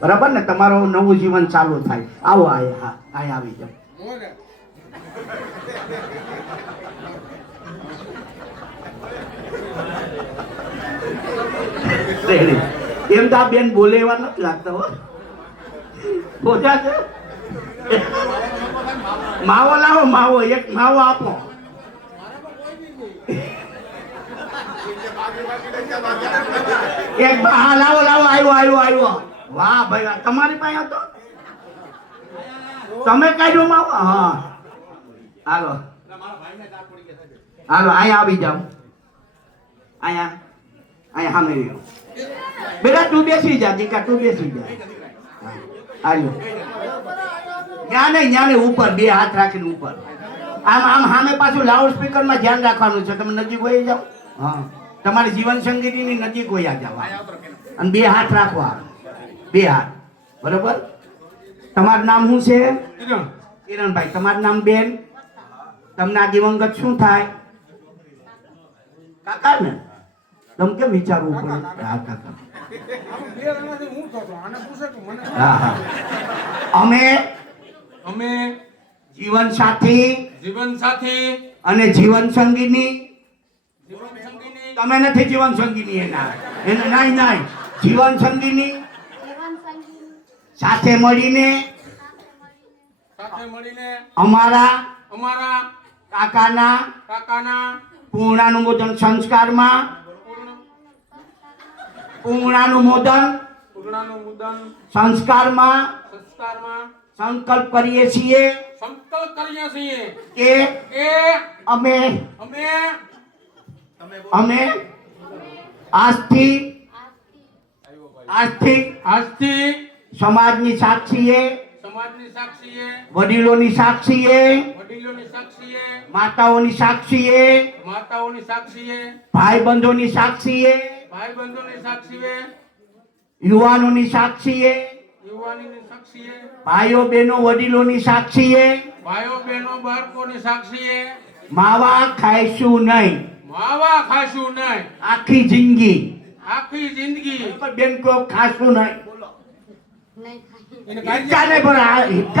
બરાબર ને? તમારું નવું જીવન ચાલુ થાય. આવો આયા, હા આયા આવી જાઓ. એમ તો આ બેન બોલે એવા નથી લાગતા હો. પોતા છે માવો લાવો, માવો એક માવો આપો. એક હા લાવો લાવો, આવ્યો આવ્યો આવ્યો. વાહ ભાઈ વાહ, તમારી પાસે હતો? તમે કાઢ્યો માવો? હા હાલો હાલો, અહીંયા આવી જાઓ. અહીંયા અહીંયા સામે રહ્યો. બેટા તું બેસી જા, દીકા તું બેસી જા. આવ્યો ત્યાં નહીં, ત્યાં નહીં, ઉપર બે હાથ રાખીને ઉપર. આમ આમ સામે પાછું લાઉડ સ્પીકર માં ધ્યાન રાખવાનું છે. તમે નજીક વહી જાઓ. હા તમારી જીવન સંગીતની નજીક વહી જાવ અને બે હાથ રાખવા, બે હાથ. બરોબર? તમારું નામ શું છે? કિરણભાઈ. તમારું નામ બેન? તમને આ દિવંગત શું થાય? કાકા ને? તમે કેમ વિચારવું પડે? હા કાકા. હા હા. અમે જીવન સાથી અને જીવન સંગીની. તમે નથી જીવન સંગીની, એના નહીં નહીં, જીવન સંગીની સાથે મળીને અમારા કાકાના પૂર્ણાનુમોદન સંસ્કારમાં સંકલ્પ કરીએ છીએ કે અમે આજથી સમાજની સાક્ષીએ, વડીલોની સાક્ષીએ, માતાઓની સાક્ષીએ, ભાઈબંધોની સાક્ષીએ, યુવાનોની સાક્ષીએ, ભાઈઓ બહેનો વડીલોની સાક્ષીએ માવા ખાઈશું નહીં. આખી જિંદગી બેન કો ખાશું નહીં. હિક્કા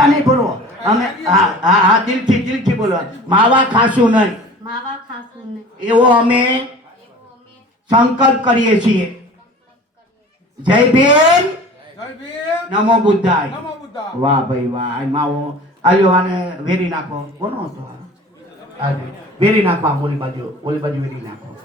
નહીં ભરો. અમે હા દિલથી બોલો. માવા ખાશું નહીં એવો અમે સંકલ્પ કરીએ છીએ. જય ભીમ, નમો બુદ્ધાય. વાહ ભાઈ વાહ. માવો આવ્યો, આને વેરી નાખો. કોનો હતો? વેરી નાખો. ઓલી બાજુ વેરી નાખો.